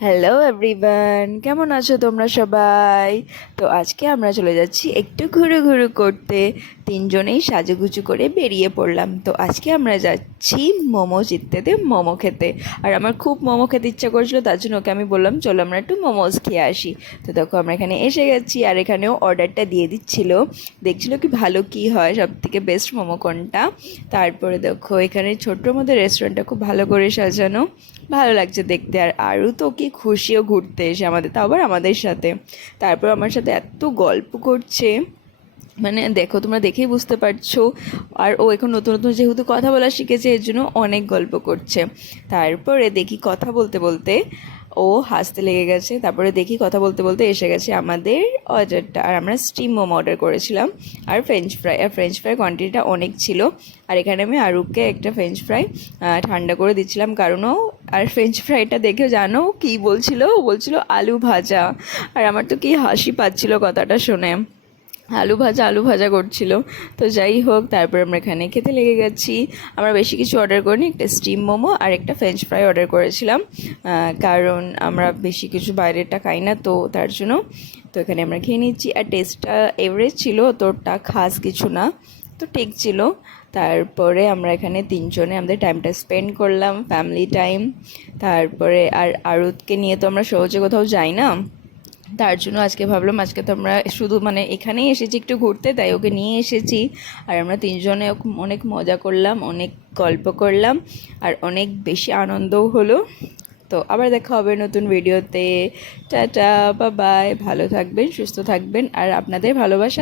Hello everyone, কেমন আছো তোমরা সবাই? তো আজকে আমরা চলে যাচ্ছি একটু ঘুরু করতে। তিনজনেই সাজুগুজু করে বেরিয়ে পড়লাম। তো আজকে আমরা যাচ্ছি মোমো জিততেতে মোমো খেতে। আর আমার খুব মোমো খেতে ইচ্ছা করছিলো, তার জন্য ওকে আমি বললাম চলো আমরা একটু মোমোজ খেয়ে আসি। তো দেখো আমরা এখানে এসে গেছি, আর এখানেও অর্ডারটা দিয়ে দিচ্ছিলো, দেখছিলো কি ভালো কি হয়, সব থেকে বেস্ট মোমো কোনটা। তারপরে দেখো এখানে ছোট্টোর মধ্যে রেস্টুরেন্টটা খুব ভালো করে সাজানো, ভালো লাগছে দেখতে। আর আরও তো কি খুশিও ঘুরতে এসে আমাদের, তাও আবার আমাদের সাথে। তারপর আমার সাথে এত গল্প করছে, মানে দেখো তোমরা দেখেই বুঝতে পারছো। আর ও এখন নতুন নতুন যেহেতু কথা বলা শিখেছে, এর জন্য অনেক গল্প করছে। তারপরে দেখি কথা বলতে বলতে ও হাসতে লেগে গেছে। তারপরে দেখি কথা বলতে বলতে এসে গেছে আমাদের অর্ডারটা। আর আমরা স্টিম মোমো অর্ডার করেছিলাম, আর ফ্রেঞ্চ ফ্রাই। আর ফ্রেঞ্চ ফ্রাই কোয়ান্টিটিটা অনেক ছিল। আর এখানে আমি আরুকে একটা ফ্রেঞ্চ ফ্রাই ঠান্ডা করে দিচ্ছিলাম, কারণ ও আর ফ্রেঞ্চ ফ্রাইটা দেখে জানো কী বলছিল, ও বলছিল আলু ভাজা। আর আমার তো কি হাসি পাচ্ছিল কথাটা শুনে, আলু ভাজা করছিল। তো যাই হোক, তারপর আমরা এখানে খেতে লেগে গেছি। আমরা বেশি কিছু অর্ডার করিনি, একটা স্টিম মোমো আর একটা ফ্রেঞ্চ ফ্রাই অর্ডার করেছিলাম, কারণ আমরা বেশি কিছু বাইরেরটা খাই না, তো তার জন্য। তো এখানে আমরা খেয়ে নিচ্ছি, আর টেস্টটা এভারেজ ছিল, তোরটা খাস কিছু না, তো ঠিক ছিল। তারপরে আমরা এখানে তিনজনে আমাদের টাইমটা স্পেন্ড করলাম, ফ্যামিলি টাইম। তারপরে আর আরুদকে নিয়ে তো আমরা সহজে কোথাও যাই না, তার জন্য আজকে ভাবলাম আজকে তো আমরা শুধু মানে এখানেই এসেছি একটু ঘুরতে, তাই ওকে নিয়ে এসেছি। আর আমরা তিনজনে অনেক মজা করলাম, অনেক গল্প করলাম, আর অনেক বেশি আনন্দও হলো। তো আবার দেখা হবে নতুন ভিডিওতে। টাটা, বাই বাই, ভালো থাকবেন, সুস্থ থাকবেন, আর আপনাদের ভালোবাসা।